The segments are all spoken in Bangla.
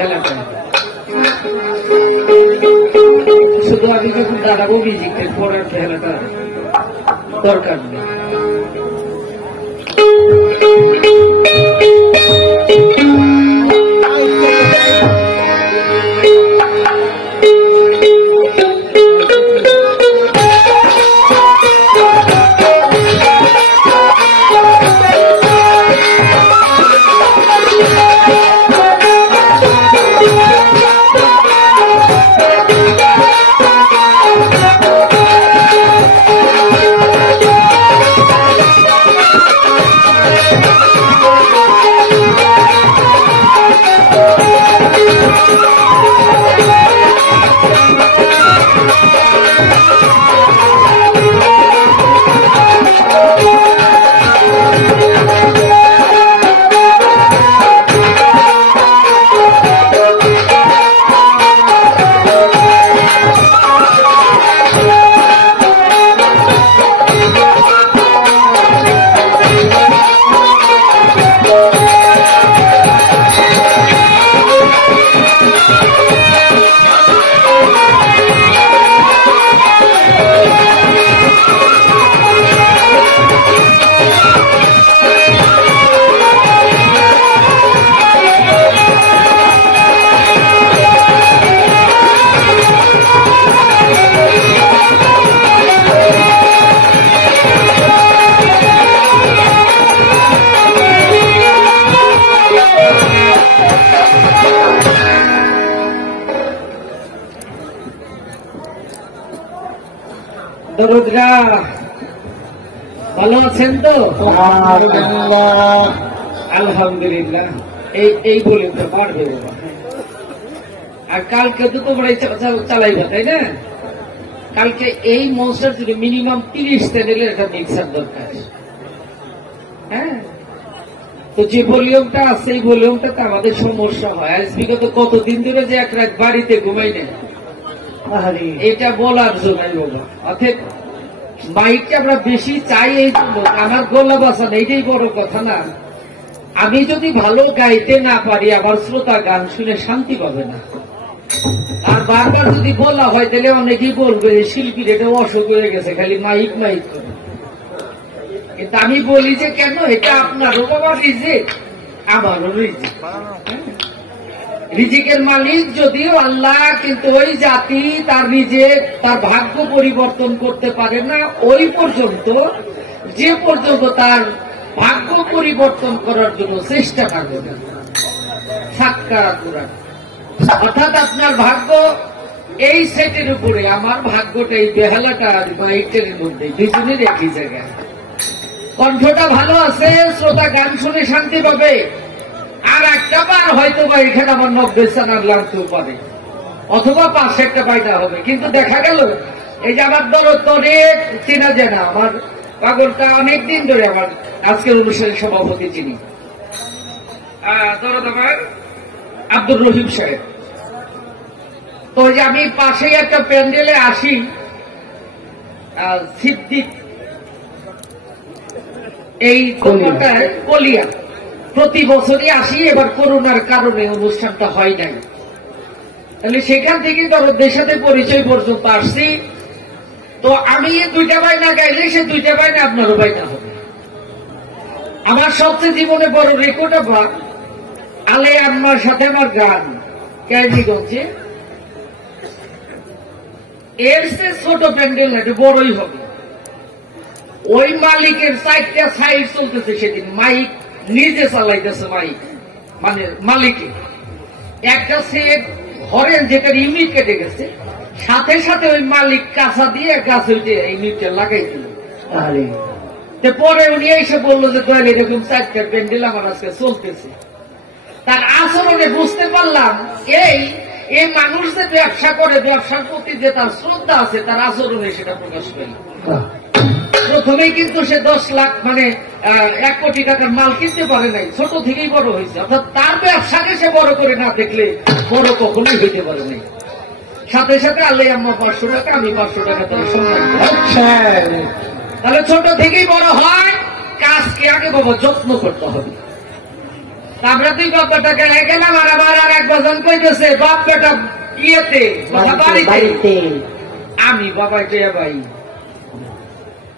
বেলাটা শুধু আমি যখন দাঁড়াবো মিউজিকের পরের বেলাটা দরকার নেই। দরুদরা ভালো আছেন তো? আলহামদুলিল্লাহ। এই বলে তো পারবে বাবা। আর কালকে তো তোমরা চালাইবা, তাই না? কালকে এই মঞ্চের জন্য মিনিমাম 30 চ্যানেলের একটা মিক্সার দরকার। হ্যাঁ, তো যে ভলিউমটা আছে এই ভলিউমটা তো আমাদের সমস্যা হয়। আজ বিগত কতদিন ধরে যে এক রাত বাড়িতে ঘুমাই না, এটা বলার জন্য বলো। অর্থাৎ মাইকটা আমরা বেশি চাই এই জন্য, আমার গলা বাঁচানো এইটাই বড় কথা না। আমি যদি ভালো গাইতে না পারি আমার শ্রোতা গান শুনে শান্তি পাবে না। আর বারবার যদি বলা হয় তাহলে অনেকেই বলবে শিল্পীর এটা অসুখ হয়ে গেছে, খালি মাইক মাইক করে। কিন্তু আমি বলি যে কেন, এটা আপনারও বাবা রিজিক, আমারও রিজিক। রিজিকের মালিক যদিও আল্লাহ, কিন্তু ওই জাতি তার রিজিক তার ভাগ্য পরিবর্তন করতে পারে না ওই পর্যন্ত যে পর্যন্ত তার ভাগ্য পরিবর্তন করার জন্য চেষ্টা করবে না। সাক্ষাৎ করা অর্থাৎ আপনার ভাগ্য এই সেটের উপরে, আমার ভাগ্যটা এই বেহালাটা আর মাইকের মধ্যে দুজনের একই জায়গায়। কণ্ঠটা ভালো আছে, শ্রোতা গান শুনে শান্তি পাবে। আর একটা বার হয়তো বা এখানে আমার 90 চানার লাগতেও পারে, অথবা 5 একটা পাইটা হবে। কিন্তু দেখা গেল এই যে আমার দরদ অনেক চেনা জানা, আমার পাগলটা অনেকদিন ধরে আমার আজকের অনুষ্ঠানের সভাপতি চিনি, দরদ আমার আব্দুর রহিম সাহেব। তো যে আমি পাশেই একটা প্যান্ডেলে আসি, সিদ্দিক এই কলিয়া প্রতি বছরই আসি। এবার করোনার কারণে অনুষ্ঠানটা হয় নাই, তাহলে সেখান থেকে দরদের সাথে পরিচয় পর্যন্ত আসছি। তো আমি 2টা বাইনা গাইলে সে 2টা বাইনা আপনারও বাইনা হবে। আমার সবচেয়ে জীবনে বড় রেকর্ড আবার আলে আম্মার সাথে আমার গান ক্যারিগঞ্জে, এর সে ছোট প্যান্ডেল না, বড়ই হবে। ওই মালিকের 4টা সাইড চলতেছে সেদিন, মাইক নিজে চালাইতেছে মাইক, মানে মালিকে একটা সেট হরেন যেটা ইউনিট কেটে গেছে, সাথে সাথে ওই মালিক কাঁচা দিয়ে গাছ হইতে ইউনিটটা লাগাইছিল। পরে উনি এসে বললো যে দয়াল এরকম 4টা প্যান্ডেল আমার আজকে চলতেছে। তার আচরণে বুঝতে পারলাম এই মানুষ যে ব্যবসা করে, ব্যবসার প্রতি যে তার শ্রদ্ধা আছে, তার আচরণে সেটা প্রকাশ পেল। প্রথমেই কিন্তু সে 10 লাখ মানে 1 কোটি টাকার মাল কিনতে পারে নাই, ছোট থেকেই বড় হয়েছে। অর্থাৎ তার ব্যবসাকে সে বড় করে না দেখলে বড় কখনোই হইতে পারে নাই। সাথে সাথে আল্লাহ আম্মা 500 টাকা, আমি 500 টাকা তার সম্মান। তাহলে ছোট থেকেই বড় হয়, কাজকে আগে বাবা যত্ন করতে হবে। আমরা দুই বাপ বেটা গেলাম, আর আমার আর এক বজন কইতেছে বাপ বেটা ইয়েতে বাড়িতে। আমি বাবাই জয়া ভাই,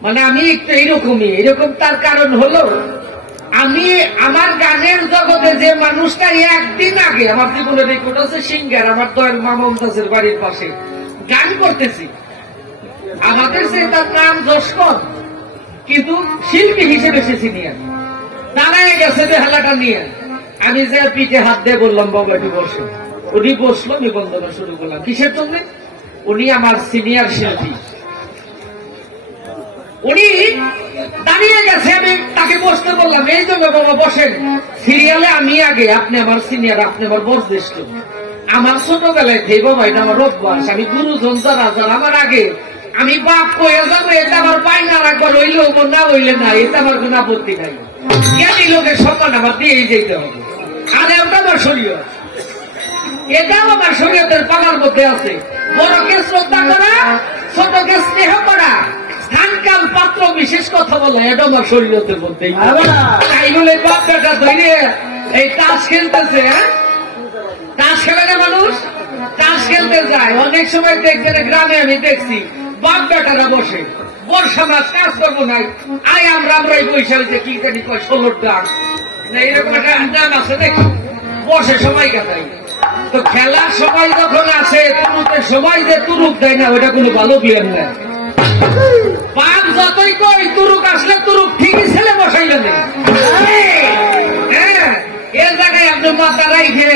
মানে আমি একটু এরকম তার কারণ হলো আমি আমার গানের জগতে যে মানুষটা একদিন আগে আমার জীবনের রেকর্ড আছে সিঙ্গার, আমার দয়াল মা মমতাজের বাড়ির পাশে গান করতেছি, আমাদের সে তার নাম যশকর, কিন্তু শিল্পী হিসেবে সে সিনিয়র দাঁড়ায় গেছে বেহালাটা নিয়ে। আমি যে পিঠে হাত দিয়ে বললাম বাবা একটু বসে, উনি বসলো, আমি বন্দনা শুরু করলাম। কিসের জন্য? উনি আমার সিনিয়র শিল্পী, উনি দাঁড়িয়ে গেছে, আমি তাকে বসতে বললাম। এই জন্য বাবা বসেন, সিরিয়ালে আমি আগে, আপনি আমার সিনিয়র, আপনি আমার বয়োজ্যেষ্ঠ। আমার ছোটবেলায় থেকে বাবা এটা আমার অভ্যাস, আমি গুরুজন যারা আমার আগে আমি বাপ কয়ে যাবো, এটা আমার পায়না রাখবার হইলেও না হইলে না, এটা আমার কোন আপত্তি নাই। জ্ঞানী লোকের সম্মান আমার দিয়েই যেতে হবে, আর ওটা আমার শরীয়ত, এটাও আমার শরীয়তের পালার মধ্যে আছে। বড়কে শ্রদ্ধা করা, ছোটকে স্নেহ করা, স্থানকাল পাত্র বিশেষ কথা বলা, এটা আমার শরীয়তের মধ্যে। তাই বলে বাপ বেটা ধরে এই তাস খেলতেছে, তাস খেলে না মানুষ, তাস খেলতে যায়। অনেক সময় দেখছেন গ্রামে আমি দেখছি বাপ বেটারা বসে, বর্ষা মাস কাজ করবো নাই, আয় আমরাই বৈশাখীতে কি জানি কয় 16 ডাক এরকম একটা গান আছে দেখি, বসে সময় কাটাই। তো খেলার সময় যখন আসে, তুরুকের সময় যে তুরুক দেয় না, ওটা কোনো ভালো বিয়ার না। বাপ যতই কই তুরুক আসলে তুরুক ঠিকই ছেলে বসাইলে নেই। হ্যাঁ, এর জায়গায় আপনি মাথা রাইখে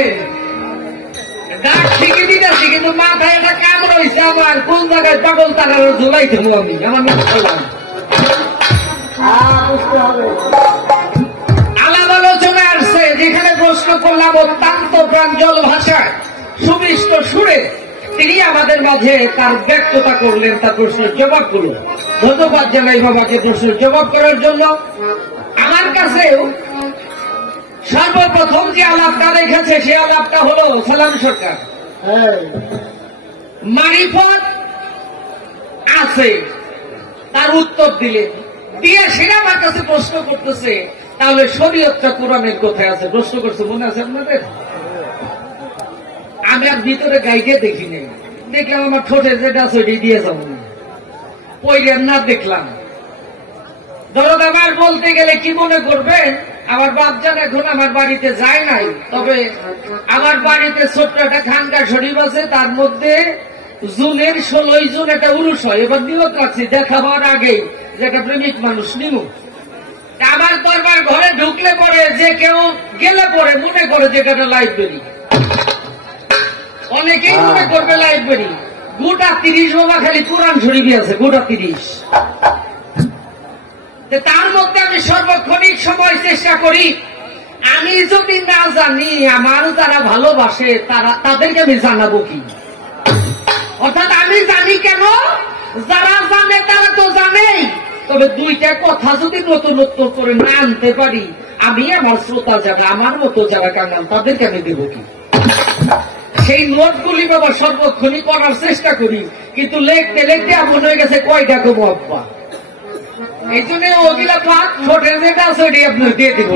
ডাক ঠিকই দিতেছি, কিন্তু মাথায় একটা কাম রয়েছে আমার, কোন জায়গায় পাগল তারা ঝুলাই দেবো আমি, আমার আলাদা আলোচনা আসছে, যেখানে প্রশ্ন করলাম অত্যন্ত প্রাঞ্জল ভাষায় সুমিষ্ট সুরে তিনি আমাদের মাঝে তার ব্যক্ততা করলেন, তার প্রশ্নের জবাব করলেন। ধন্যবাদ জানাই বাবাকে প্রশ্নের জবাব করার জন্য। আমার কাছেও সর্বপ্রথম যে আলাপটা রেখেছে সে আলাপটা হলো সালাম সরকার। মারিফত আছে, তার উত্তর দিলেন, দিয়ে সেটা আমার কাছে প্রশ্ন করতেছে তাহলে শরীয়তটা কোরআনের কোথায় আছে, প্রশ্ন করছে, মনে আছে আপনাদের? আমি আর ভিতরে গাইতে দেখি নেই, দেখলাম আমার ঠোঁটে যেটা আছে ওইটাই দিয়ে যাবো না, পইলেন না দেখলাম। ধরো আমার বলতে গেলে কি মনে করবেন, আমার বাপজান এখন আমার বাড়িতে যায় নাই, তবে আমার বাড়িতে ছোট্ট একটা খানকা শরীফ আছে, তার মধ্যে জুনের 16 জুন একটা উরুষ হয়। এবার নিয়ত রাখছি দেখা হওয়ার আগেই যে একটা প্রেমিক মানুষ নিব। আমার দরবার ঘরে ঢুকলে পরে যে কেউ গেলে পরে মনে করে যে এটা লাইব্রেরি, অনেকেই মনে করবে লাইব্রেরি। গোটা 30 বাবা খালি কোরআন শরীফই আছে, গোটা 30। তার মধ্যে আমি সর্বক্ষণিক সময় চেষ্টা করি, আমি যদি না জানি আমার যারা ভালোবাসে তাদেরকে আমি জানাবো কি, অর্থাৎ আমি জানি কেন, যারা জানে তারা তো জানেই, তবে দুইটা কথা যদি নতুনত্ব করে না আনতে পারি, আমি আমার শ্রোতা যাবে, আমার মতো যারা কাঙ্গাল তাদেরকে আমি দেবো কি। সেই নোটগুলি বাবা সর্বক্ষণই করার চেষ্টা করি, কিন্তু লিখতে লিখতে এমন হয়ে গেছে কয়টা কম অব্বা, এই জন্য ওগুলা পাক ছোটে যেটা আছে ওইটাই আপনার দিয়ে দিব।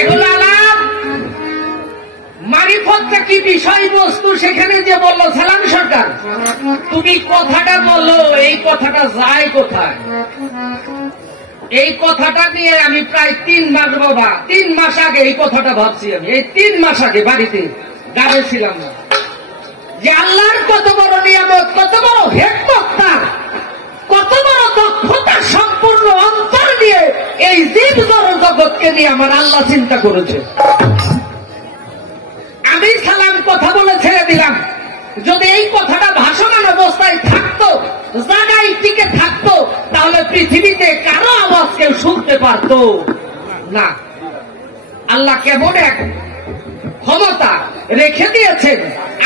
এগুলো আলাপ মারিফতটা কি বিষয়বস্তু, সেখানে যে বললো সালাম সরকার, তুমি কথাটা বললো, এই কথাটা যায় কোথায়? এই কথাটা নিয়ে আমি প্রায় 3 মাস বাবা, 3 মাস আগে এই কথাটা ভাবছি। আমি এই 3 মাস আগে বাড়িতে গাড়ি ছিলাম না, যে আল্লাহর কত বড় নিয়ামত, কত বড় হিকমত, তার কত বড় দক্ষতা সম্পূর্ণ অন্তর নিয়ে এই জীব জগৎকে নিয়ে আমার আল্লাহ চিন্তা করেছে। আমি সালাম কথা বলে ছেড়ে দিলাম, যদি এই কথাটা ভাসমান অবস্থায় থাকতো, জায়গায় টিকে থাকতো, তাহলে পৃথিবীতে কারো আওয়াজ কেউ শুনতে পারত না। আল্লাহ কেমন এক ক্ষমতা রেখে দিয়েছেন,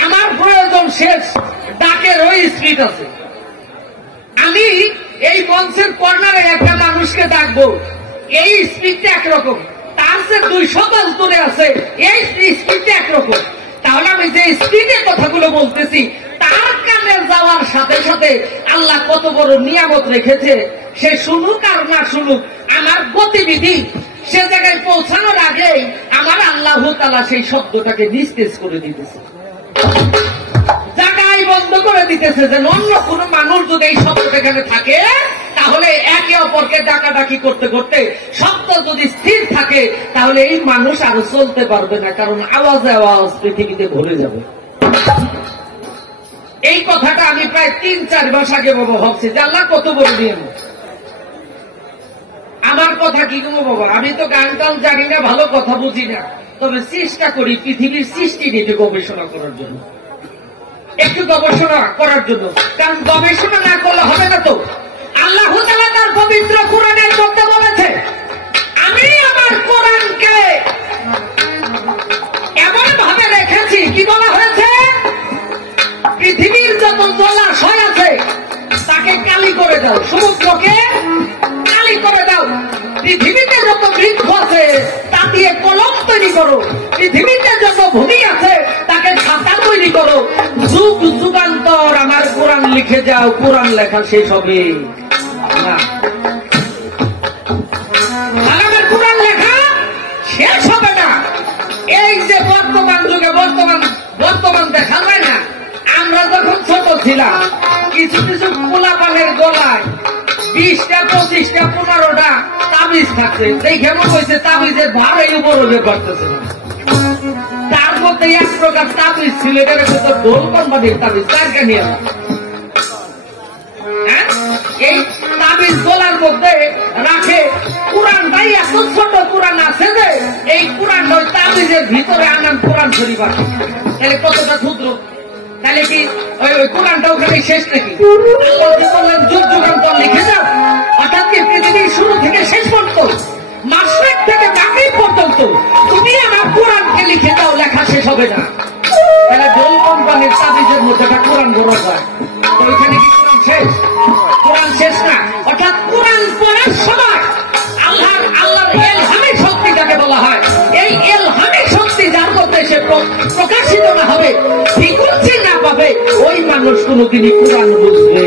আমার প্রয়োজন শেষ, ডাকের ওই স্পিড আছে। আমি এই মঞ্চের কর্নারে একটা মানুষকে ডাকবো, এই স্পিডটা একরকম, তার যে 200 গজ দূরে আছে এই স্পিডটা একরকম। তাহলে আমি যে স্পিডে কথাগুলো বলতেছি তার কানে যাওয়ার সাথে সাথে আল্লাহ কত বড় নিয়ামত রেখেছে, সে শুনুক আর না শুনুক, আমার গতিবিধি সে জায়গায় পৌঁছানোর আগেই আমার আল্লাহ তাআলা সেই শব্দটাকে নিস্তেজ করে দিতেছে, জায়গায় বন্ধ করে দিতেছে, যে অন্য কোন মানুষ যদি এই শব্দটা এখানে থাকে তাহলে একে অপরকে ডাকাডাকি করতে করতে শব্দ যদি স্থির থাকে তাহলে এই মানুষ আর চলতে পারবে না, কারণ আওয়াজে আওয়াজ পৃথিবীতে ভরে যাবে। এই কথাটা আমি প্রায় ৩-৪ মাস আগে বাবা ভাবছি যে আল্লাহ কত বড় নিয়ম। আমার কথা কি গো বাবা, আমি তো গান টান জানি না, ভালো কথা বুঝি না, তবে চেষ্টা করি পৃথিবীর সৃষ্টি নিয়ে গবেষণা করার জন্য, একটু গবেষণা করার জন্য। কারণ গবেষণা না করলে হবে না। তো আল্লাহ তাআলা তার পবিত্র কোরআনের মধ্যে বলেছে, আমি আমার কোরআনকে এমন ভাবে রেখেছি, কি বলা হয়েছে, পৃথিবীর যত জলাশয় আছে তাকে কালি করে দাও, সমুদ্রকে কালি করে দাও, পৃথিবীতে যত বৃক্ষ আছে তা দিয়ে কলম তৈরি করো, পৃথিবীতে যত ভূমি আছে তাকে খাতা তৈরি করো, যুগ যুগান্তর আমার কোরআন লিখে যাও, কোরআন লেখা শেষ হবে না। আমার কোরআন লেখা শেষ হবে না। এই যে বর্তমান যুগে বর্তমান দেখা যায় না, আমরা যখন ছোট ছিলাম কিছু কিছু পোলাপানের গলায় 20টা 25টা 15টা তাবিজ থাকছে, দেখে মনে হয়েছে তাবিজের ভার এই উপর হয়ে পারতেছে না। তার মধ্যে এক প্রকার তাবিজ ছিল, এটার ভেতর ঢোল কোম্পানির তাবিজ, চারকা নিয়ে এই তাবিজ গলার মধ্যে রাখে। কোরআনটাই এত ছোট কোরআন আছে যে এই কোরআন ওই তাবিজের ভিতরে আনান কোরআন শরীফ আছে, তাহলে কতটা ক্ষুদ্র, তাহলে কি ওই কোরআনটা ওখানে শেষ নাকি? বললেন যুগ যুগান্তর লিখে যাও, অর্থাৎ কি পৃথিবীর শুরু থেকে শেষ পর্যন্ত, মাসরিক থেকে মাগরিব পর্যন্ত তুমি আমার কোরআনকে লিখে দাও, লেখা শেষ হবে না। তাহলে ঢোল কোম্পানির তাবিজের মধ্যে একটা কোরআন ধরা যায়, ওইখানে কি কোরআন শেষ? কোরআন শেষ না। অর্থাৎ কোরআন পড়ার সময় আল্লাহর ইলহামের শক্তি যাকে বলা হয়, এই ইলহামের শক্তি যার মধ্যে সে প্রকাশিত না হবে, ফ্রিকোয়েন্সি না পাবে, ওই মানুষ কোনদিনই কোরআন বুঝবে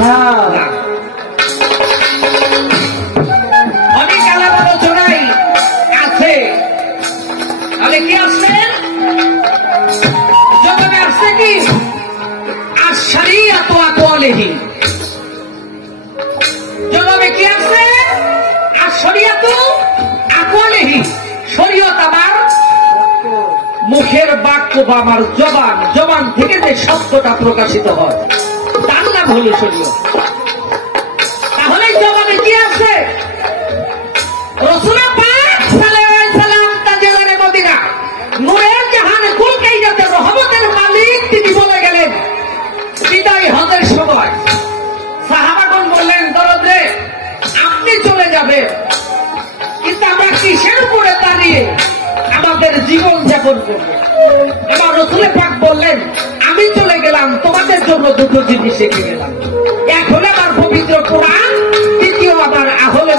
না। অনেক আলাপ আলোচনায় আছে, তাহলে কি আসছে? জগতে আসছে কি আর শরিয়াত আকওয়ালিহি, জগতে কি আছে আর শরিয়াত আকওয়ালিহি, শরীয়ত আমার মুখের বাক্য বা আমার জবান থেকে যে শব্দটা প্রকাশিত হয় তার নাম হলো শরীয়ত। তাহলে জবানে কি আছে? রাসূল পাক সাল্লাল্লাহু আলাইহি সাল্লাম তাজেদারে মদিনা নূরের জাহান কুল কায়নাতের রহমতের মালিক তিনি বলে গেলেন বিদায় হজের সময়। সাহাবাগণ বললেন, দরদ রে আপনি চলে যাবেন, কিন্তু আমরা কিসের উপরে দাঁড়িয়ে আমাদের জীবন যাপন করব? এবার রাসূল পাক বললেন, আমি চলে গেলাম, তোমাদের জন্য দুটো জিনিস রেখে গেলাম, এক হলো আমার পবিত্র কোরআন, দ্বিতীয় আমার আহলে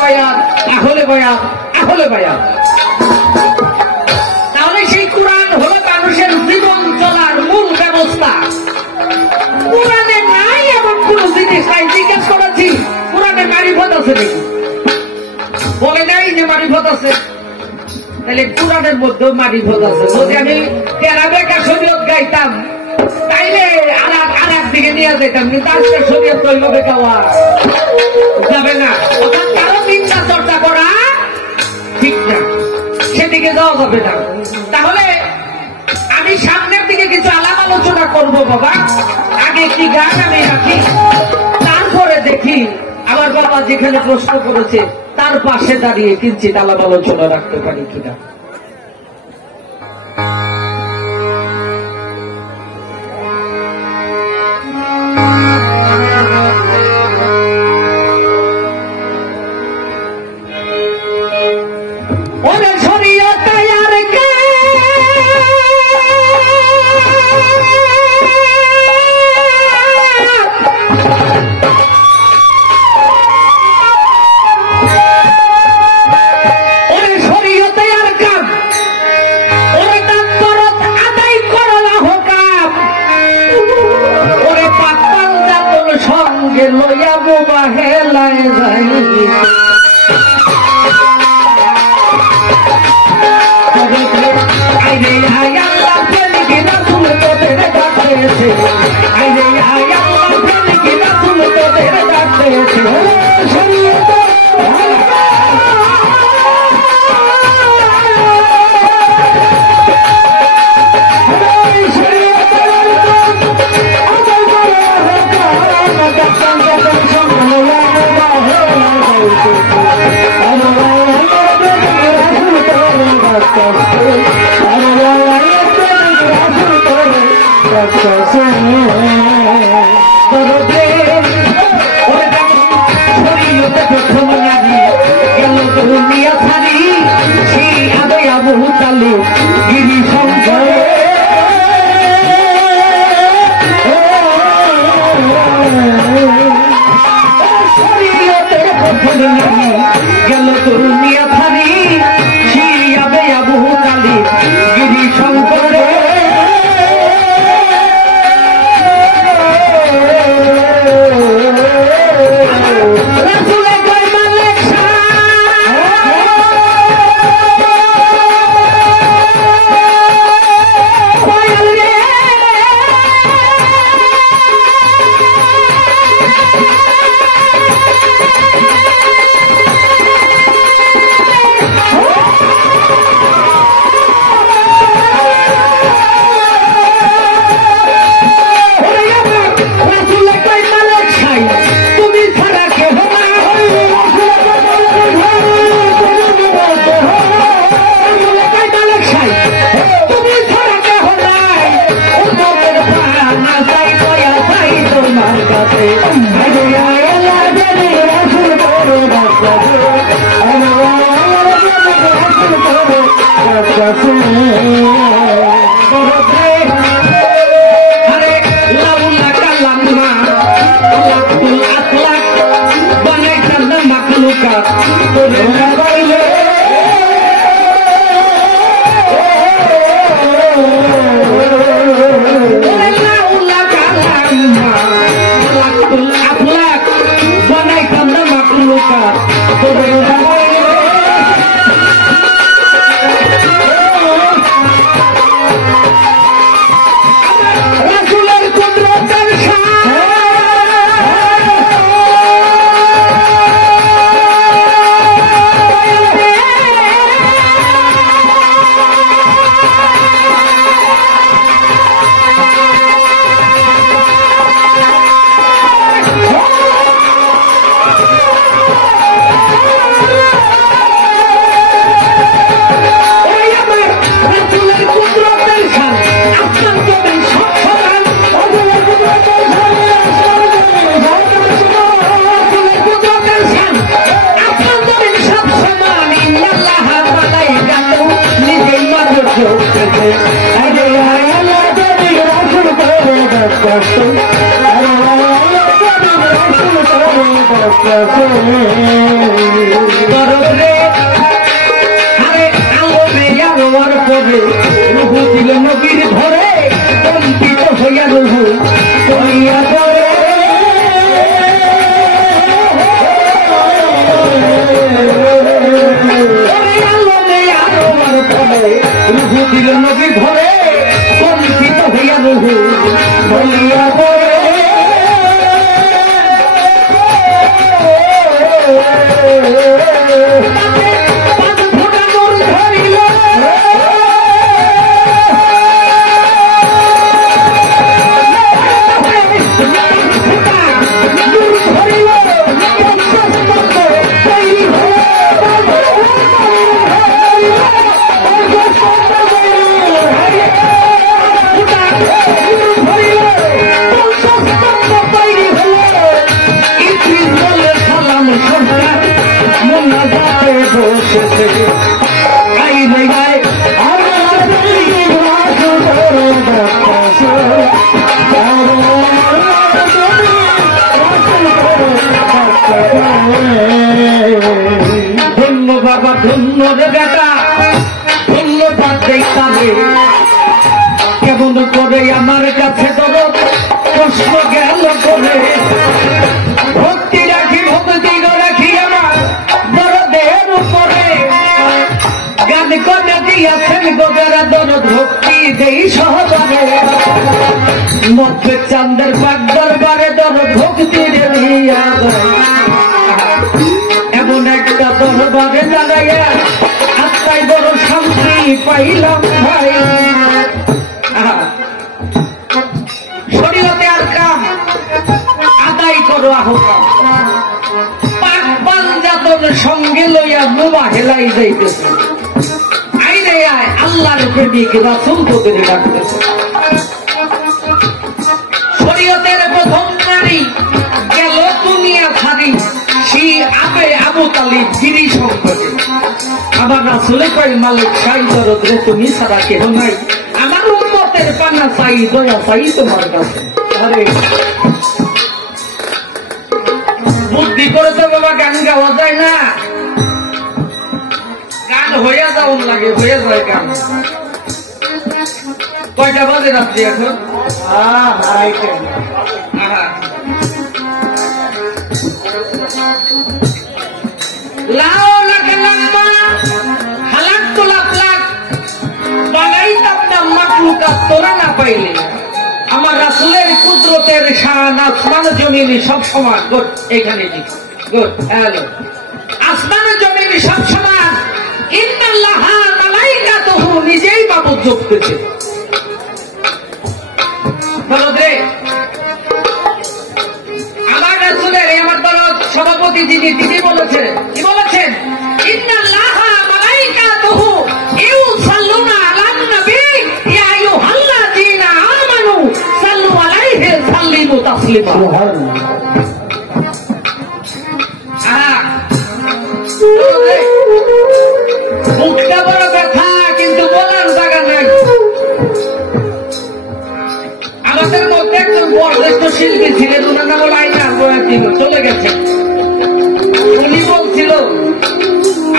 বায়াত। তাহলে সেই কোরআন হলো মানুষের জীবন চলার মূল ব্যবস্থা। কোরআনে নাই এমন কোন জিনিস নাই। জিজ্ঞেস করেছি কোরআনে মারিফত আছে নাকি, বলে নাই যে মারিফত আছে। তাহলে কোরআনের মধ্যেও মারিফত আছে। যদি আমি তেরা বেকা শরীয়ত গাইতাম তাইলে আর একদিকে নিয়ে যেতাম, কিন্তু আজকে শরীয়ত তৈল বেকাওয়া যাবে না। অর্থাৎ কারো চিন্তা চর্চা করা ঠিক না, সেদিকে যাওয়া যাবে না। তাহলে আমি সামনের দিকে কিছু আলাপ আলোচনা করবো বাবা, আগে একটি গান আমি রাখি, তারপরে দেখি আমার বাবা যেখানে প্রশ্ন করেছে তার পাশে দাঁড়িয়ে কিঞ্চিত আলাপ আলোচনা রাখতে পারি কিনা। লইয়া বোবা হেলায় যাই আইরে আয় আল্লাহ প্রেমিক রাসূল তোদের ডাকতেছে আইরে আয় আল্লাহ প্রেমিক রাসূল তোদের ডাকতেছে শরীয়ত গিরি শঙ্কর গেল তরুণিয়া থারি শিয়াবে আবু কালী গিরি শঙ্কর নবীর ঘরে কম্পিত হইয়া রহু করিয়া করে রুহু দিল নবীর ঘরে কম্পিত হইয়া রহু করিয়া করে বাবা ধন্য রে বেটা ধন্যবাদ দেখাবে কেমন করে আমার কাছে তোর প্রশ্ন গেল করে ভক্তি রাখি ভক্তি রাখি আমার বড় দেহের উপরে গান করে দিয়াছেন গোবেরা দরদ মধ্যে চান্দের পাক দরবারে দর ভক্তির এমন একটা দরবারে দাঁড়াইয়া আত্মায় বড় শান্তি পাইলাম ভাই। শরীয়তে আর কাম আদায় করো আহকাম, পাক পাঞ্জাতন সঙ্গে লইয়া বোমা হেলাই যাইতেছে, আইরে আয় আল্লাহর প্রেমিক রাসূল তোদের ডাকতেছে। শরীয়তের প্রথম নারী গেল দুনিয়া ছাড়ি, সেই আবু তালিব গিরি সংকটে। আমার রাসূলে কয় মালিক সাই দরদ রে তুমি ছাড়া কেহ নাই, আমার উম্মতের পানা চাই দয়া চাই তোমার কাছে। আরে বুদ্ধি করে তো বাবা গান গাওয়া যায় না, গান হইয়া যাওন লাগে, হইয়া যায় গান। কয়টা বাজে রাত্রি এখন? লাও লাগে লম্বা হালাক তোলা প্লাক বানাইতাম না মাকলুকা তোরা না পাইলে। আমার রাসূলের কুদরতের শান আসমান জমিন সব সমান। গুড, এখানে গুড, হ্যালো। আসমান জমিন সব সমান। ইন্নাল্লাহা মালাইকাতুহু নিজেই মাবুদ জপতেছে। আমার রাসূলের আমার দল সভাপতি যিনি তিনি বলেছেন, কি বলেছেন? ইন্নাল্লাহা মালাইকাতুহু ইউসাল্লুনা আলান নবী ইয়া আইয়ুহাল্লাযীনা আমানু সাল্লু আলাইহি সাল্লিমু তাসলিমা। মুখটা বড় ব্যথা, কিন্তু বলার জায়গা নাই। আমাদের মধ্যে একজন বয়োজ্যেষ্ঠ শিল্পী ছিলেন, ওনার নাম হল আইনা বয়াতিন, চলে গেছেন। উনি বলছিল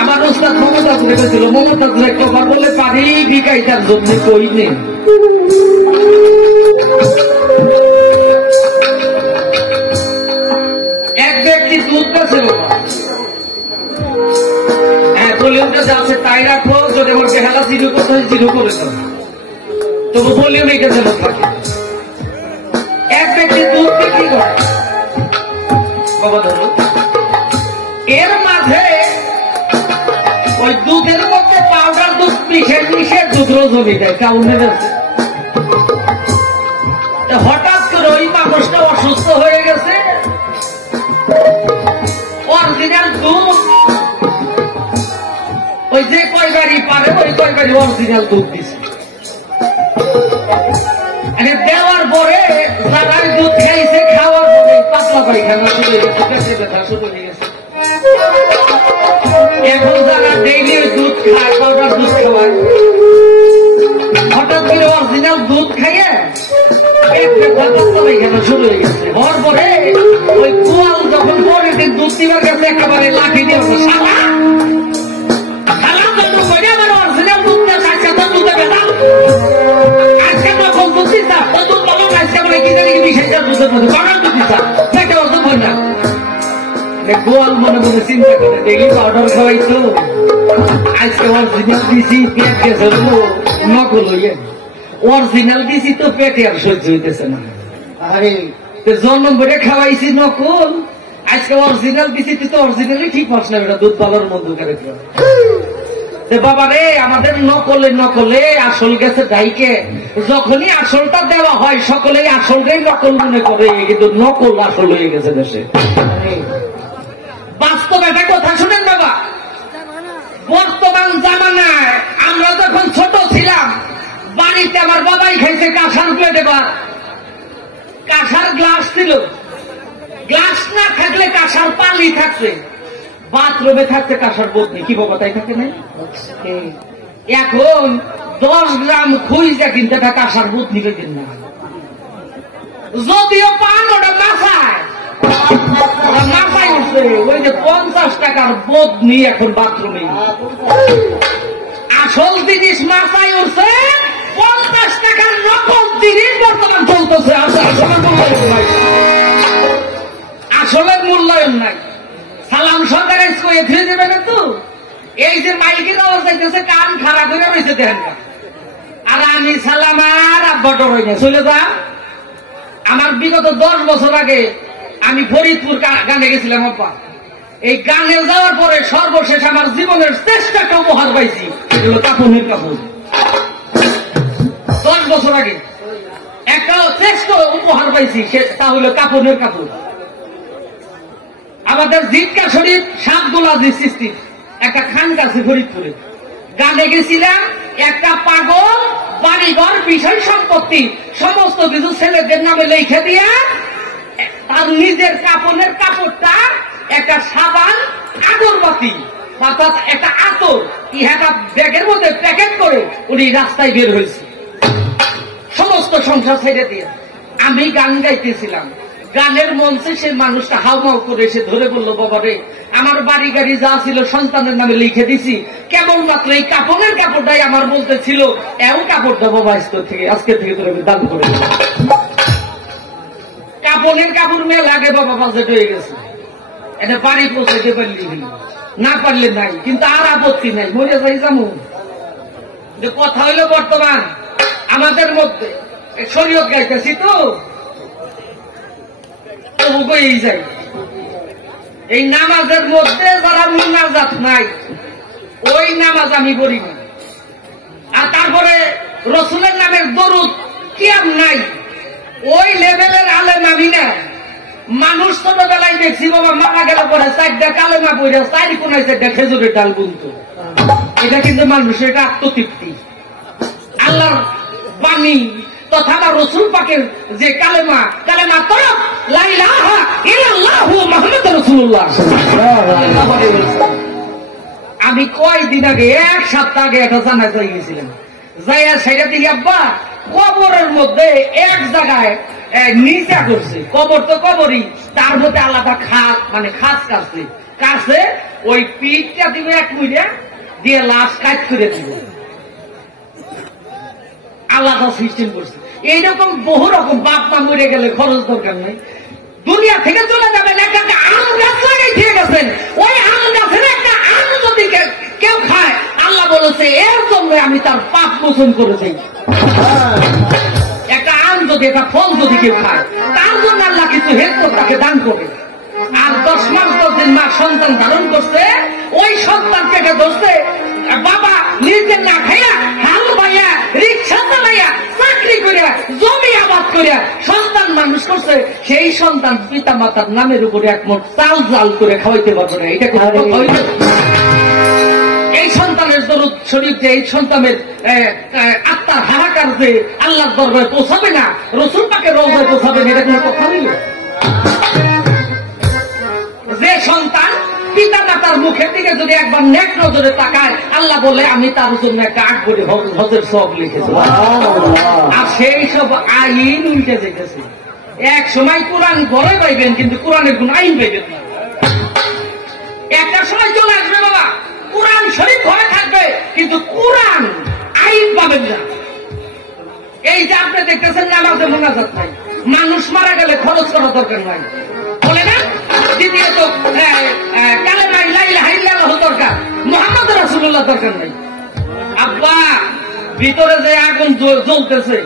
আমার ওস্তাদ মমতাজুর ছিল, মমতাজুর একটা কথা বলে পারি বিকাইতার জন্য কই নেই। এক ব্যক্তি দুধ বেছিল, হ্যাঁ ভলিউমটা যা আছে তাই রাখো, যদি ওর বেহালা জিরো করতে হয় জিরো করে দাও, তবু ভলিউম এটা যেন থাকে। এক ব্যক্তি দুধ বিক্রি করে, বাবা ধরো, এর মাঝে ওই দুধের মধ্যে পাউডার দুধ মিশে দুধ জমি দেয় কাউন্টের আছে। হঠাৎ করে ওই মানুষটা অসুস্থ হয়ে গেছে, অরিজিনাল দুধ ওই যে কয়বারই পারে ওই কয়বারই অরিজিনাল দুধ দিছে। দেওয়ার পরে যারা দুধ খাইছে, খাওয়ার পরে পাতলা পায়খানা শুরু হয়ে গেছে, পেটে ব্যথা শুরু হয়ে গেছে। এখন যারা ডেইলি দুধ খায়, পাউডার দুধ খাওয়ায়, হঠাৎ করে অরিজিনাল দুধ খাইয়ে পেট ব্যথা পাতলা পায়খানা শুরু হয়ে গেছে। হওয়ার পরে ওই কুয়াল যখন পরে দুধ দিবার গেছে, একেবারে লাঠি দিয়ে সালা সালা যত করে আমার অরিজিনাল দুধটা খাইছে, তো দুধে ব্যথা আজকে যখন দুধ দিতা ও দুধ তখন আজকে বলে কি জানি বিষয়টা দুধের মধ্যে পাউডার দুধ দিতা, পেটে অত ভয় না। গোয়াল মনে মনে চিন্তা করে দেখি পাউডার খাওয়াইতো, আজকে অরিজিনাল দিছি পেট গেছে নকল হইয়ে, অরিজিনাল দিছি তো পেটে আর সহ্য হইতেছে না। আরে জন্ম করে খাওয়াইছি নকল, আজকে অরিজিনাল দিছি, তুই তো অরিজিনালি ঠিক পাস না, এটা দুধ পালার মধ্যে করে বাবা রে। আমাদের নকলে নকলে আসল গেছে ডাইকে, যখনই আসলটা দেওয়া হয় সকলেই আসলটাই নকল মনে করে, কিন্তু নকল আসল হয়ে গেছে দেশে। বাস্তব একটা কথা শুনেন বাবা, বর্তমান জামানায় আমরা যখন ছোট ছিলাম, বাড়িতে আমার বাবাই খাইছে কাঁসার প্লেটে বা কাঁসার গ্লাস ছিল, গ্লাস না থাকলে কাঁসার পানি থাকছে, বাথরুমে থাকতে কাঁসার বোতনি, কি বাবা তাই থাকে না? এখন 10 গ্রাম খুঁজা কিনতে একটা কাঁসার বোতনি পেতেন না, যদিও পান ওটা মাথায় উঠছে, ওই যে 50 টাকার বোতনি এখন বাথরুমে। আসল জিনিস মাথায় উঠছে, 50 টাকার নকল জিনিস বর্তমান চলতেছে। আসলের মূল্যায়ন নাই। সালাম সরকার ধুয়ে দেবে না তো, এই যে মাইকের আওয়াজ যাইতেছে, কান খারাপ হয়ে রয়েছে দেখেন না। আর আমি সালাম আর আব্বা ডরাই না, চলে যা আমার বিগত 10 বছর আগে আমি ফরিদপুর গানে গেছিলাম আব্বা। এই গানে যাওয়ার পরে সর্বশেষ আমার জীবনের শ্রেষ্ঠ একটা উপহার পাইছি, সেটা হলো কাপড়ের কাপড়। 10 বছর আগে একটা শ্রেষ্ঠ উপহার পাইছি, তা হলো কাপড়ের কাপড়। আমাদের জিটকা শরীফ সাবদুল আজিজ চিশতি একটা খানকা আছে ফরিদপুরে, গানে গেছিলাম। একটা পাগল বাড়িঘর বিষয় সম্পত্তি সমস্ত কিছু ছেলেদের নামে লিখে দিয়া তার নিজের কাপড়ের কাপড়টা একটা সাবান আগরবাতি অর্থাৎ একটা আতর ইহাটা ব্যাগের মধ্যে প্যাকেট করে উনি রাস্তায় বের হয়েছে সমস্ত সংসার ছেড়ে দিয়ে। আমি গান গাইতেছিলাম, গানের মঞ্চে সে মানুষটা হাউমাউ করে এসে ধরে বলল, বাবা রে, আমার বাড়ি গাড়ি যা ছিল সন্তানের নামে লিখে দিছি, কেবলমাত্র এই কাপড়ের কাপড়টাই আমার বলতে ছিল, এও কাপড়টা বাবা আজকে থেকে তোর দান করে। কাপড়ের কাপড় মেয়ে লাগে বাবা, বাজেট হয়ে গেছে, এটা বাড়ি পৌঁছাইতে পারলি না পারলে নাই, কিন্তু আর আপত্তি নাই, মরে যাই যাবো। কথা হইল বর্তমান আমাদের মধ্যে শরীয়ত গাইতেছি তো যাই, এই নামাজের মধ্যে যারা মুনাজাত নাই ওই নামাজ আমি পড়ি না। আর তারপরে রসুলের নামের দরুদ কিয়াম নাই, ওই লেভেলের আলেম আমি না। মানুষ ছোটবেলায় দেখছি বাবা মারা গেলে পরে 4টা কালেমা পড়ে 4 কোনায় 4টা খেজুরের ডাল বুনতো। এটা কিন্তু মানুষের এটা আত্মতৃপ্তি, আল্লাহর বাণী তথা রসুল পাকের যে কালেমা তরফ লা ইলাহা ইল্লাল্লাহু মুহাম্মাদুর রাসূলুল্লাহ। আমি কয়দিন আগে 1 সপ্তাহ আগে একটা জানাজায় গেছিলাম, যাইয়া সাইডা দিকে আব্বা কবরের মধ্যে এক জায়গায় নিচা করছে, কবর তো কবরই, তার মধ্যে আলাদা খাস মানে খাস কাছে ওই পিঠটা দিবে 1 মিনিট দিয়ে লাশ কাট করে দিবে, আলাদা সিস্টেম করছে। এইরকম বহু রকম, বাপ মা মরে গেলে খরচ দরকার নেই, দুনিয়া থেকে চলে যাবেন, একটা আম গাছ লাগাই দিয়ে গেছেন, ওই আম গাছের একটা আম যদি কেউ খায় আল্লাহ বলেছে এর জন্য আমি তার পাপ মোচন করেছি। একটা আম যদি একটা ফল যদি কেউ খায় তার জন্য আল্লাহ কিছু হেল্প তাকে দান করে। আর 10 মাস 10 দিন মা সন্তান ধারণ করছে, ওই সন্তান পেটে ধরছে, বাবা নিজে না খাইয়া হাল বাইয়া রিক্সা চালাইয়া চাকরি করিয়া জমি আবাদ করিয়া সন্তান মানুষ করছে, সেই সন্তান পিতা মাতার নামের উপরে একমত চাল জাল করে খাওয়াইতে পারবে না। এটা কোনো হইবে? এই সন্তানের দরুদ শরীফ যে এই সন্তানের আত্মার হাহাকার যে আল্লাহর দরবারে পৌঁছাবে না, রসুল পাকের রওজায় পৌঁছাবে না, এটা কোনো কথা হইল? যে সন্তান পিতা মাতার মুখের দিকে যদি একবার নেক নজরে তাকায় আল্লাহ বলে আমি তার জন্য একটা 8 কোটি হজের সব লিখেছি। আর সেই সব আইন উল্টে যেতেছে। এক সময় কোরআন ঘরে পাইবেন কিন্তু কোরআনের কোন আইন পাইবেন না। একটা সময় চলে আসবে বাবা কোরআন শরীফ ঘরে থাকবে কিন্তু কোরআন আইন পাবেন না। এই যে আপনি দেখতেছেন নামাজে মুনাজাত নাই, মানুষ মারা গেলে খরচ করা দরকার নাই বলে না। দ্বিতীয়ত কালেমা লা ইলাহা ইল্লাল্লাহ দরকার, মুহাম্মাদুর রাসূলুল্লাহ দরকার নাই। আব্বা ভিতরে যে আগুন জ্বলতেছে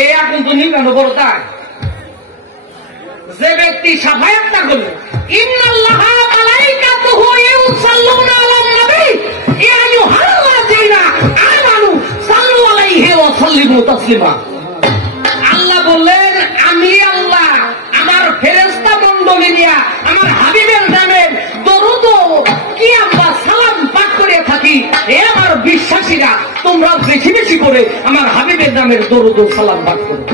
এই আগুন তো নিবানো বড় তাই। যে ব্যক্তি সাফায়াত না করবে, ইন্নাল্লাহা ওয়া মালাইকাতুহু ইউসাল্লুনা আলান নবী ইয়া আইয়ুহাল্লাযীনা আমানু সাল্লু আলাইহি ওয়া সাল্লিমু তাসলিমা। আল্লাহ বললেন আমি আল্লাহ আমার ফেরেশতা মণ্ডলী নিয়া আমার হাবিবের নামে দরুদ কি আমরা সালাম পাঠ করে থাকি, এ আমার বিশ্বাসীরা তোমরা বেশি বেশি করে আমার হাবিবের নামের দরুদ ও সালাম পাঠ করো।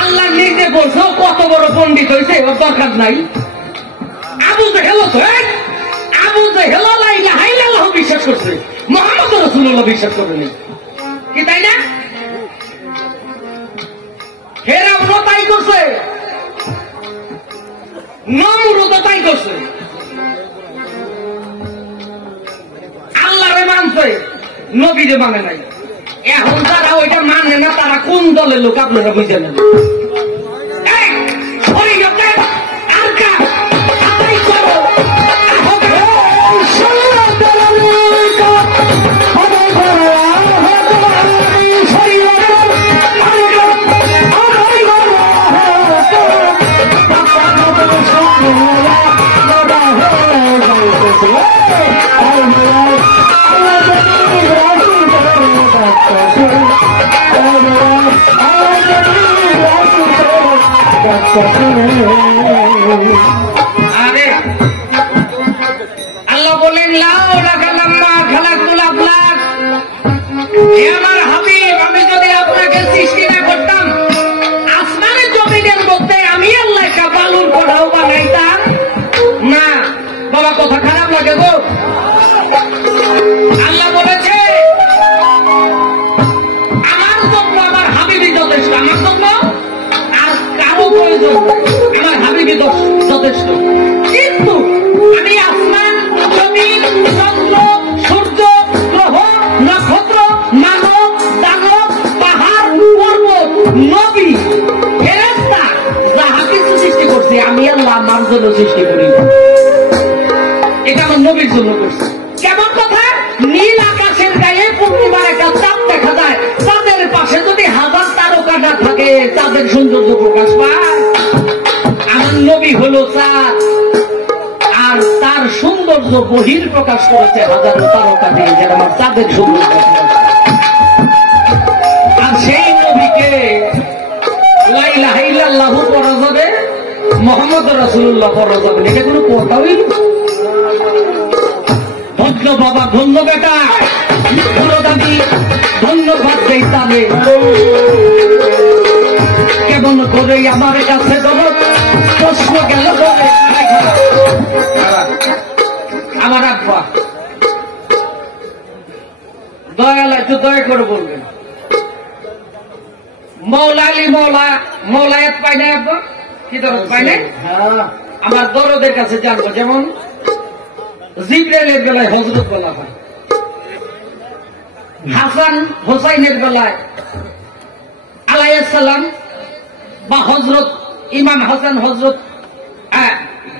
আল্লাহ নিজে বলছো, কত বড় পণ্ডিত হয়েছে ওর দরকার নাই। আবু জেহেল লা ইলাহা ইল্লাল্লাহ বিশ্বাস করছে, মুহাম্মদ রাসূলুল্লাহ বিশ্বাস করেনি, কি তাই না? ফেরাউনও তাই করছে, নমরুদও তাই করছে। আল্লাহরে মানছে, নবীরে মানে নাই। এখন যারা ওইটা মানে না তারা কোন দলের লোক আপনারা বুঝে নেন। আরে আল্লাহ বলেন আমার হাবিব, আমি যদি আপনাকে সৃষ্টি না করতাম আসমানের জমিনের মধ্যে আমি আল্লাহ একটা বালুর কড়াও বানাইতাম না। বাবা কথা খারাপ লাগে গো। আল্লাহ বলেছে আমার জন্য আমার হাবিবই যথেষ্ট, আমার জন্য আর কারো প্রয়োজন, আমার হাবিবই যথেষ্ট। কিন্তু আমি আসমান, জমিন, চন্দ্র, সূর্য, গ্রহ, নক্ষত্র, মানব, দানব, পাহাড়, পর্বত, নবী, ফেরেশতা যাহা কিছু সৃষ্টি করছি আমি আল্লাহ আমার জন্য সৃষ্টি করি। এটা আমার নবীর জন্য করছি। কেমন কথা? নীল আকাশের গায়ে পূর্ণিমার একটা চাঁদ দেখা যায়, চাঁদের পাশে যদি হাজার তারকা না থাকে চাঁদের সৌন্দর্য প্রকাশ পায়। আমার নবী হলো চাঁদ, আর তার সৌন্দর্য বহির প্রকাশ করেছে হাজারো তারকা দিয়ে, যেটা আমার চাঁদের সৌন্দর্য। আর সেই নবীকে লা ইলাহা ইল্লাল্লাহু পড়া যাবে, মুহাম্মদ রাসূলুল্লাহ পড়া যাবে, এটা কোনো কথাই না। ধন্য বাবা, ধন্য বেটা, ধন্য দাদি, ধন্যবাদ দেই তারে। কেমন করে আমার কাছে দরদ প্রশ্ন গেল বলে আমার আব্বা দয়াল, একটু দয়া করে বলবেন মৌলা আলী মৌলায়াত পাই না আব্বা? কি দরদ পাই না? আমার দরদের কাছে জানবো। যেমন জিবরাইলের বেলায় হযরত বলা হয়, হাসান হোসাইনের বেলায় আলাইহিস সালাম, বা হযরত ইমাম হাসান, হযরত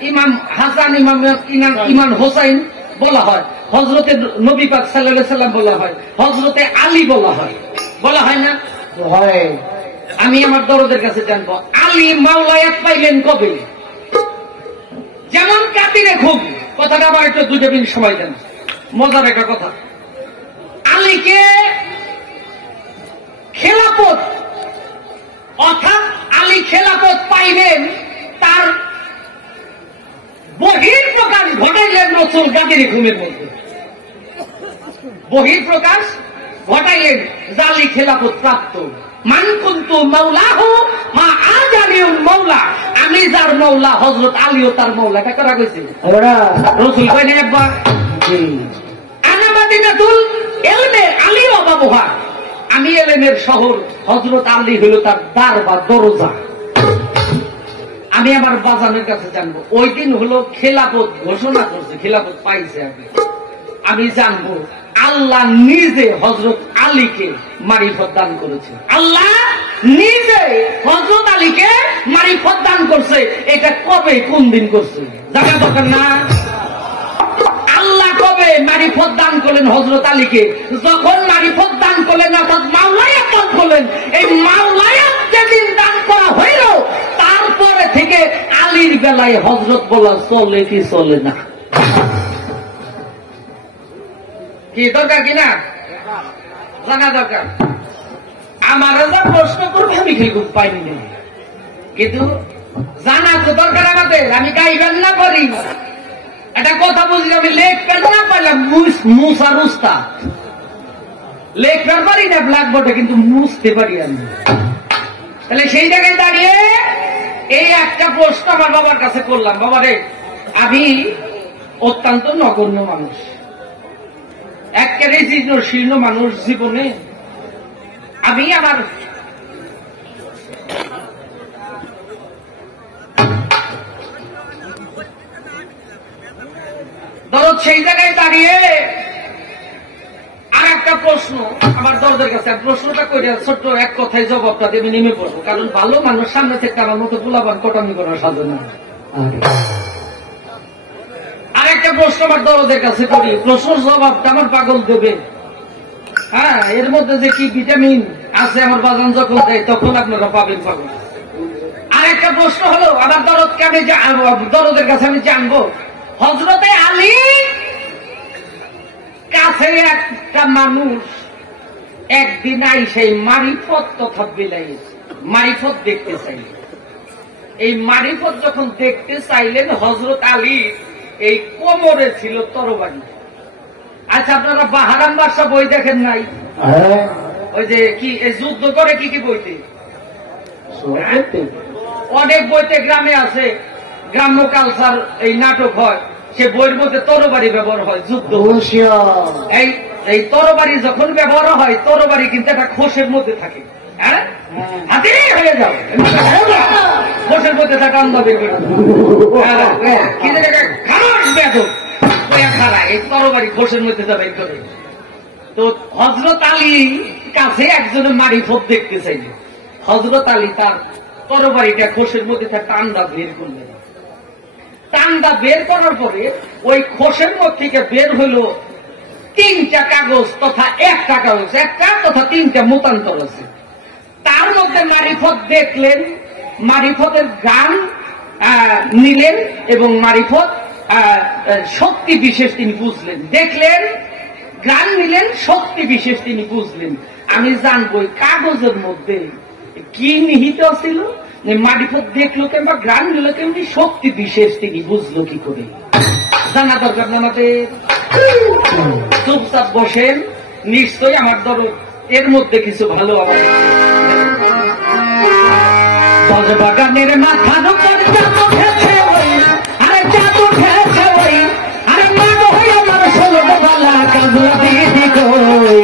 ইমাম হাসান, ইমাম হোসাইন বলা হয়, হযরতে নবী পাক সাল্লাল্লাহু আলাইহি সাল্লাম বলা হয়, হযরতে আলী বলা হয়, বলা হয় না? হয়। আমি আমার দরদের কাছে জানবো আলী মাওলায়াত পাইলেন কবে? যেমন কাতিরে খুব কথাটা আবার একটু 2 মিনিট সময় দেন, মজার একটা কথা। আলীকে খেলাফত, অর্থাৎ আলী খেলাফত পাইলেন, তার বহির প্রকাশ ঘটাইলেন রাসূল কাতিরে ঘুমের মধ্যে। বহির প্রকাশ ঘটাইলেন আলী খেলাফত প্রাপ্ত। মান কুনতু মাওলাহু মা আজালিউল মাওলা, আমি যার মাওলা হযরত আলীও তার মাওলা। এটা করা কইছে রাসূল কয় না আব্বা? জি। আনা মাদিনাতুল ইলমে আলী ওয়া বাবুহা, আমি ইলমের শহর, হযরত আলী হলো তার দ্বার বা দরজা। আমি আমার বাজানের কাছে জানবো ওই দিন হলো খেলাফত ঘোষণা করছে, খেলাফত পাইছে। আমি জানবো আল্লাহ নিজে হযরত আলীকে মারিফত দান করেছে, আল্লাহ নিজে হযরত আলীকে মারিফত দান করছে। এটা কবে, কোন দিন করছে জানা দরকার না? আল্লাহ কবে মারিফত দান করলেন হযরত আলীকে? যখন মারিফত দান করলেন, অর্থাৎ মাওলায়াত দান করলেন। এই মাওলায়াত যেদিন দান করা হইল, তারপরে থেকে আলীর বেলায় হযরত বলা চলে কি চলে না? কি দরকার কিনা জানা দরকার। আমার প্রশ্ন করবে আমি খেলকুদ পাইনি না, কিন্তু জানা তো দরকার আমাদের। আমি গাইবেন না পারি, একটা কথা বুঝলি, আমি লেখবেন না পারলাম মুসার উস্তাদ, লেখবার পারি না ব্ল্যাকবোর্ডে, কিন্তু মুছতে পারি আমি। তাহলে সেই জায়গায় দাঁড়িয়ে এই একটা প্রশ্ন আমার বাবার কাছে করলাম, বাবারে আমি অত্যন্ত নগণ্য মানুষ, একেবারে জীর্ণ শীর্ণ মানুষ, জীবনে আমি আমার দরদ, সেই জায়গায় দাঁড়িয়ে আর একটা প্রশ্ন আমার দরদের কাছে। প্রশ্নটা করে ছোট্ট এক কথায় জবাবটা দেবে, নেমে পড়বো, কারণ ভালো মানুষ সামনে থেকে আমার মতো গোলাবান কটানি করার সাধন না। আর একটা প্রশ্ন আমার দরদের কাছে করি, প্রশ্নের জবাবটা আমার পাগল দেবে। হ্যাঁ, এর মধ্যে যে কি ভিটামিন আছে আমার বাজান যখন দেয় তখন আপনারা পাবেন পাগল। আর একটা প্রশ্ন হলো আমার দরদকে, আমি দরদের কাছে আমি জানবো হযরতে আলী কাছে একটা মানুষ একদিন আই সেই মারিফত তথা বিলাই মারিফত দেখতে চাইলেন। এই মারিফত যখন দেখতে চাইলেন হযরত আলী এই কোমরে ছিল তরবারি। আচ্ছা, আপনারা বাহারাম বাদশা বই দেখেন নাই? ওই যে কি যুদ্ধ করে কি কি বইতে, অনেক বইতে গ্রামে আছে, গ্রাম্য কালচার এই নাটক হয়, সে বইয়ের মধ্যে তরবারি ব্যবহার হয় যুদ্ধ। এই তরবারি যখন ব্যবহার হয়, তরবারি কিন্তু একটা খোসের মধ্যে থাকে। হ্যাঁ, হাতে হয়ে যাও, খোসের মধ্যে থাকে আন্দাজে করে কি খারাপ বেদক খারা এই তরবারি খোসের মধ্যে যাবে করে। তো হযরত আলী কাছে একজন মারিফত দেখতে চাইল। হযরত আলী তার তরবারিটা খোসের মধ্যে টান্দা বের করলেন। টান্দা বের করার পরে ওই খোসের মধ্যে থেকে বের হইল 3টা কাগজ তথা একটা কাগজ, একটা তথা 3টা মতান্তর আছে। তার মধ্যে মারিফত দেখলেন, মারিফতের গান নিলেন এবং মারিফত শক্তি বিশেষ তিনি বুঝলেন। দেখলেন, গান নিলেন, শক্তি বিশেষ তিনি বুঝলেন। আমি জানবো কাগজের মধ্যে কি নিহিত ছিল, মারিফত দেখলো কিংবা গান নিল কেমনি, শক্তি বিশেষ তিনি বুঝলো কি করে, জানা দরকার না আমাদের। চুপচাপ বসেন, নিশ্চয়ই আমার ধরো এর মধ্যে কিছু ভালো আমার বাগানের মাথার উপর চাঁদ উঠেছে ওই, আরে চাঁদ উঠেছে ওই, আরে মা গো আমার ষোলো বালা কাজলা দিদি কই,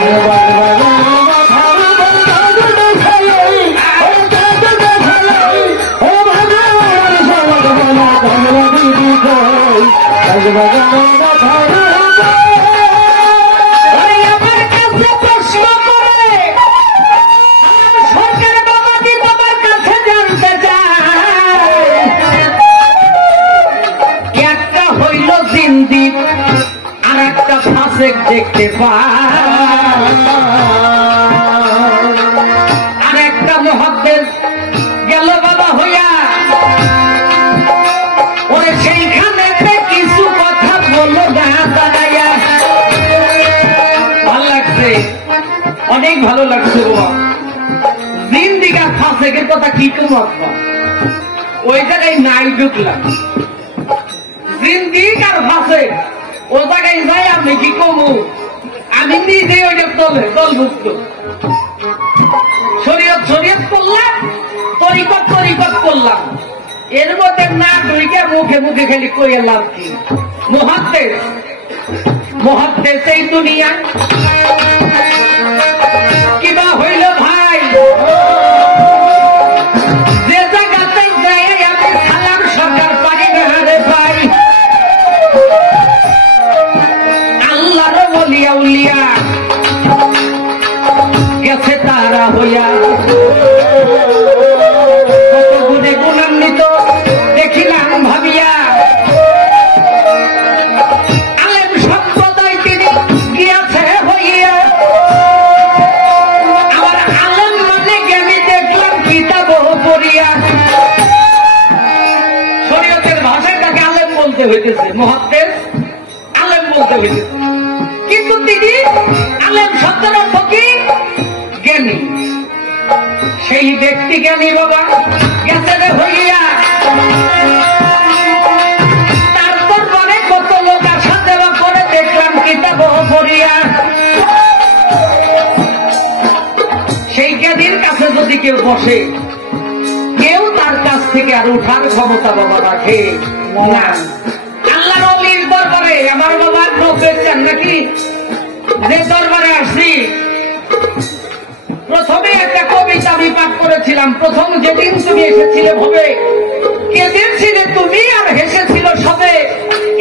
দেখতে আর একটা মুহাদ্দিস গেল বাবা হইয়া, ওরে সেইখানে কিছু কথা বললো না দাঁড়াইয়া। ভালো লাগছে, অনেক ভালো লাগছে বাবা। জিন্দিগার ফাঁসেকের কথা কি করবো, ওই জায়গায় নাই ঢুকলাম। জিন্দিগার ফাঁসে ও জায়গায় যাই আমি কি কমু, আমি নিজে ওইটা দলভুক্ত। শরীয়ত শরীয়ত করলাম, তরিকত তরিকত করলাম, এর মধ্যে না ঢুকে মুখে মুখে খালি কইয়া লাভ কি। মুহাদ্দিস মুহাদ্দিস এই দুনিয়া কিবা হইল ভাই, যে জায়গাতে যাই আমি সালাম সরকার পারি না রে ভাই। উলিয়া গেছে তারা হইয়া, কত গুণে গুণান্বিত দেখিলাম ভাবিয়া। আলেম সম্প্রদায় তিনি গিয়াছে হইয়া, আমার আলেম মানে জ্ঞানী দেখলাম কিতাব পড়িয়া। শরীয়তের ভাষায় তাকে আলেম বলতে হইতেছে, মুহাদ্দিস আলেম বলতে হইতেছে, কিন্তু তিনি আলেম শব্দের অর্থ কি? জ্ঞানী। সেই ব্যক্তি জ্ঞানী বাবা গেছে হইয়া, তারপর পরে কত লোক আসা দেওয়া করে দেখলাম কিতাব পড়িয়া। সেই জ্ঞানীর কাছে যদি কেউ বসে, কেউ তার কাছ থেকে আর উঠার ক্ষমতা বাবা রাখে না। আল্লাহর ওলির দরবারে আমার বাবা নৌকের চান নাকি, যে দরবারে আসছি, প্রথমে একটা কবিতা আমি পাঠ করেছিলাম। প্রথম যেদিন তুমি এসেছিলে ভবে, কেদিন ছিলে তুমি আর হেসেছিল সবে,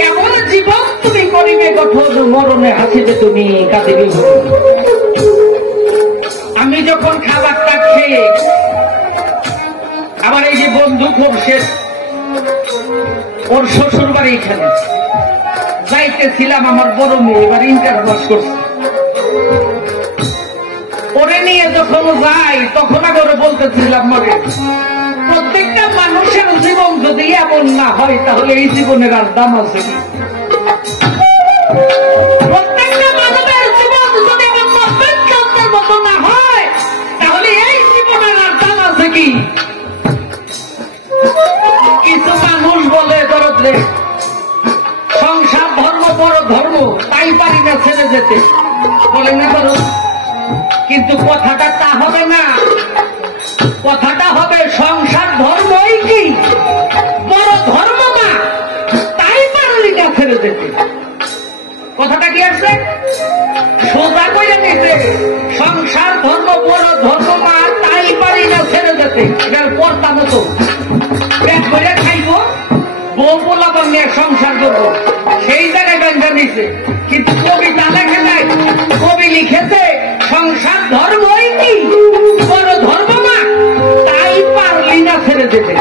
এমন জীবন তুমি করিবে গঠন, মরণে হাসিবে তুমি কাঁদিবে। আমি যখন খাবারটা খেয়ে, আমার এই যে বন্ধু খোরশেদ, ওর শ্বশুর বাড়ি এখানে যাইতেছিলাম, আমার বড় মেয়ে এবার ইন্টার পাস করছে, ওরে নিয়ে যখন যাই তখন আগে ওরে বলতেছিলাম, মরে প্রত্যেকটা মানুষের জীবন যদি এমন না হয় তাহলে এই জীবনের আর দাম আছে। প্রত্যেকটা মানবের তাই পারি না ছেড়ে যেতে, বলে না করো, কিন্তু কথাটা তা হবে না। কথাটা হবে সংসার ধর্মই কি বড় ধর্ম না, তাই পারলি না ছেড়ে যেতে। কথাটা কি আছে? সোজা করে নিতে, সংসার ধর্ম বড় ধর্ম না, তাই পারি না ছেড়ে যেতে। এবার পড়তাম তো পেট করে খাইব, বউ পোলাপান নিয়ে সংসার করবো, সেই জায়গায় ব্যঞ্জন দিচ্ছে। কিন্তু কবিতা লেখে নাই, কবি লিখেছে সংসার ধর্মই কি বড় ধর্ম না, তাই পারলি না ছেড়ে যেতে।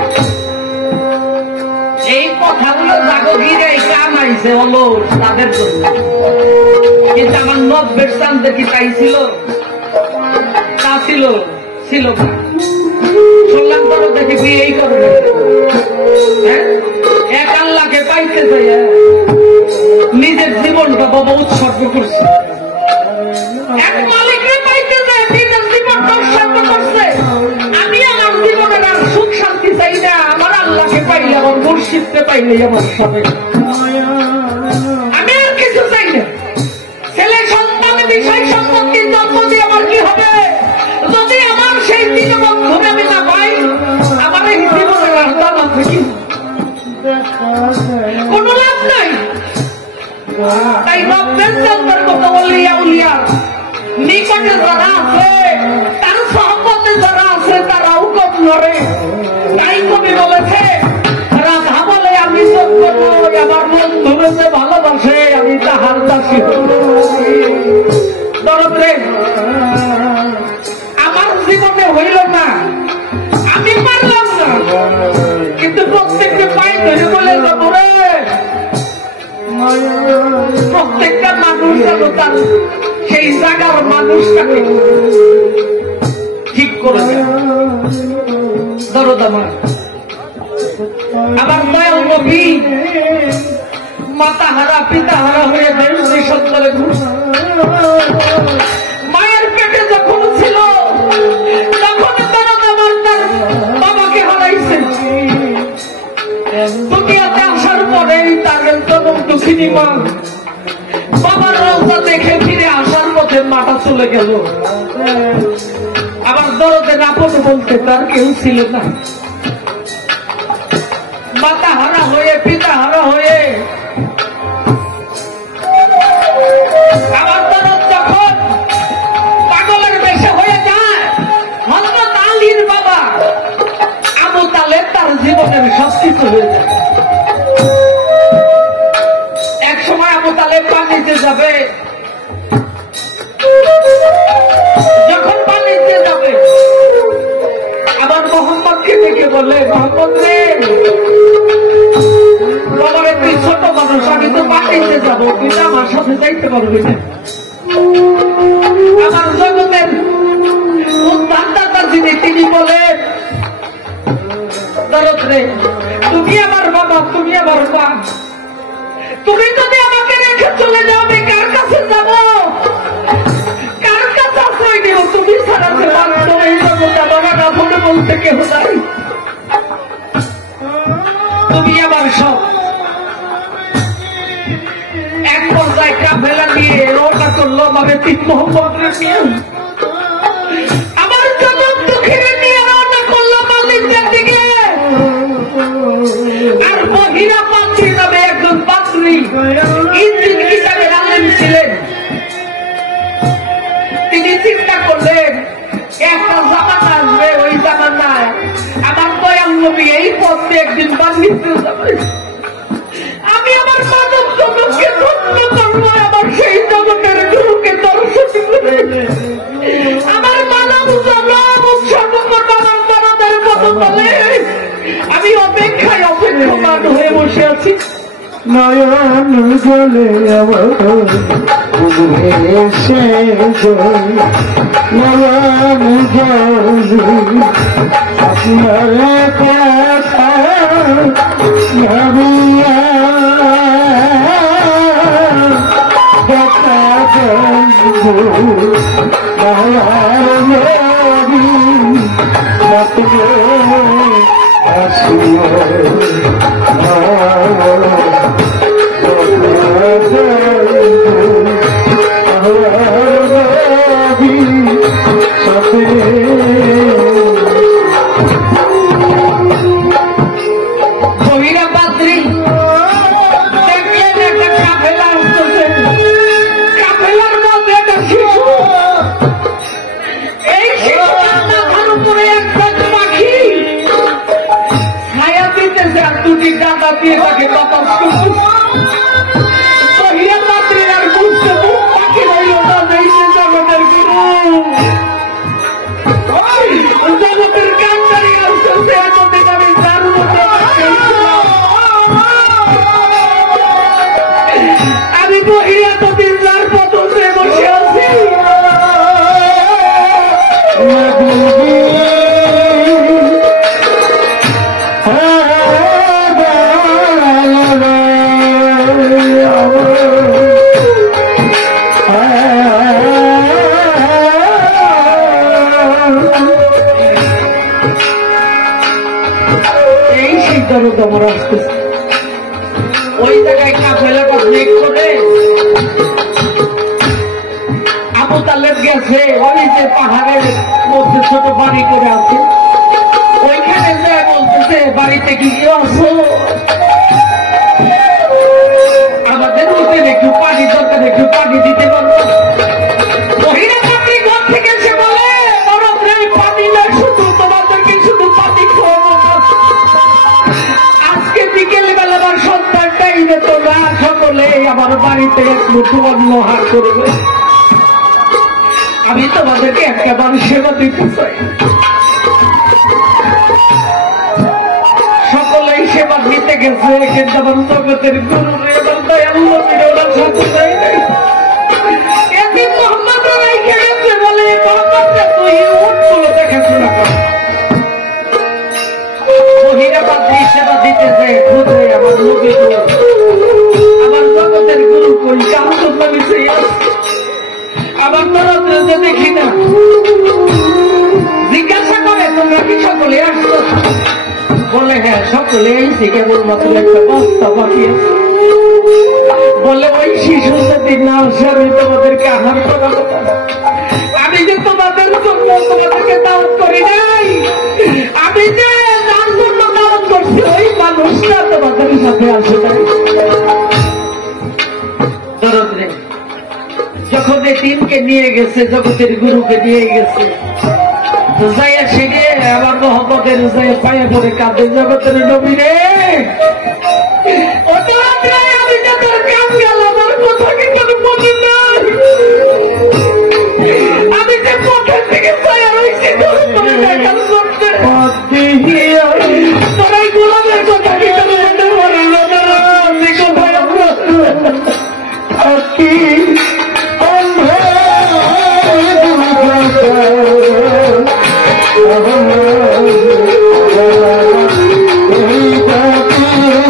এই কথাগুলো জাগিরে কামাইছে হলো তাদের জন্য, কিন্তু আমার 90 চান্দে কি তাই ছিল? তা ছিল ছিল না। শুনলাম করো দেখি বিয়েই করবে, হ্যাঁ, এক আল্লাহকে পাইতে চাই নিজের জীবনটা বাবা উৎসর্গ করছে। এক মালিককে পাইতে চাই নিজের জীবনটা উৎসর্গ করছে। আমি আমার জীবনের আর সুখ শান্তি চাই না, আমার আল্লাহকে পাইলে, আমার মুর্শিদকে পাইলে আমার সবে, আমি আর কিছু চাই না। ছেলে সন্তান বিষয় সম্পত্তি জন্ম দিয়ে আমার কি হবে যদি আমার সেই দীনবন্ধুকে আমি না পাই? আমার এই জীবনের আর দাম আছে কি? কোন লাভ নাই। তাই রব্বের চন্দ্রের মতো উলিয়া উলিয়া নিকটে যারা আছে, তার সহপথে যারা আছে, তারাও কম নড়ে। তাই কবি বলেছে, রাধা বলে আমি যোগ্য নই, আমার বন্ধুরে যে ভালোবাসে আমি তাহার দাসী। দরদরে আমার জীবনে হইল না, আমি পারলাম না, কিন্তু প্রত্যেককে পাই ধরে বলে যাবো রে, প্রত্যেকটা মানুষ যেন তার সেই জায়গার মানুষটাকে ঠিক করে দরদ আমার দয়াল নবী মাতা হারা পিতা হারা হয়ে দেশ দেশান্তরে ঘুরছে। মায়ের পেটে যখন ছিল তখন দরদ আমার তার বাবাকে হারাইছে। দুনিয়াতে আসার পরেই তার জনম দুঃখিনী মা বাবার রওজা দেখে ফিরে আসার পথে মাটা চলে গেল। আবার দরদের আপন বলতে তার কেউ ছিল না। মাতা হারা হয়ে পিতা হারা হয়ে আবার দরদ যখন পাগলের বেশে হয়ে যায়, হযরত আলীর বাবা আবু তালেব তার জীবনের সবকিছু হয়ে যায়। এক সময় আবু তালেব পানিতে যাবে, যখন পানিতে যাবে আবার মোহাম্মদকে ডেকে বলে, মোহাম্মদ রে, বাবার তুই ছোট মানুষ, আমি তো পানিতে যাবো, তুই তো আমার সাথে যাইতে পারবি না। আমার জগতের উদ্ধারদাতা যিনি, তিনি বলেন, দরদ রে, তুমি আমার বাবা, তুমি আমার মা, তুমি যদি আমাকে রেখে চলে যাও আমি কার কাছে যাব? কার কাছে আশ্রয় নিব? তুমি ছাড়া যে মানুষ এই জগতে আমার আপনে বলতে কেউ নাই, তুমি আমার সব। এক পর্যায়ে কাফেলা নিয়ে রওনা করলো মানে 3 মোহাম্মদের নিয়ে, আমার জগৎ দুঃখীরে নিয়ে রওনা করলো মালিকের দিকে। আর মহিলা পাত্রী নামে একজন পাত্রী ইঞ্জিন কিতাবের আলেম ছিলেন, তিনি চিন্তা করলেন একটা জামানা আসবে, ওই জামানায় আমার দয়াল নবী এই পথে একদিন বাণিজ্য যাবে, আমি আমার মানব জগৎকে ধন্য করবো, আমার সেই জগতের গুরুকে দর্শন করে আমার মানব জগৎ উৎসর্গ করবো আমার মানবের মতো বলে আমি অপেক্ষায় অপেক্ষমান হয়ে বসে আছি। নয়ন জলে এসে নয়ন জলে আপনার কথা ভাবিয়া দেখা বন্ধু আসিয়া তোমার মহা করবে। আমি তোমাদেরকে একেবারে সেবা দিতে চাই, সকলেই সেবা দিতে গেছে, কিন্তু আমার জগতের গুরু এবার দয়াল নবীর ওরা সাথে যায় নাই। একদিন মোহাম্মদ রাইকে গেছে বলে তুই উঠগুলো দেখাশোনা কর, মহিলা পাত্রী সেবা দিতে যায় খুঁজে আমার নবী আমার জগতের গুরু কই কাউকে নবী আমার নরদ্রে দেখি না। জিজ্ঞাসা করে তোমরা কি সকলে আসছো? বলে হ্যাঁ সকলে এইছি, কেবলমাত্র একটা বস্তা বাকি আছে। বলে ওই শিশু যদি না আসে আমি তোমাদেরকে আহার করাবো না। আমি যে তোমাদের জন্য তোমাদেরকে দাওয়াত করি নাই, আমি যে যার জন্য দাওয়াত করছি ওই মানুষটা তোমাদের সাথে আসে নাই। নরদ্রে যখন এই টিমকে নিয়ে গেছে, জগতের গুরুকে নিয়ে গেছে, যাইয়া সেরে আমার মোহাম্মদের পায়ে পড়ে কাঁদে, জগতের নবী রে আমি যে তোর কাম গেল আমার কথা কি তোর মনে নাই? আমি যে পথের থেকে পায়ে রয়েছি তোর মনে নাই কাজ করতে, তোর এই গোলামের কথা কি তোর মনে পড়ল না? আমি কোথায় Oh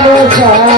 Oh,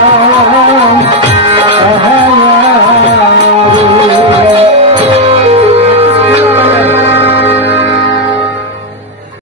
না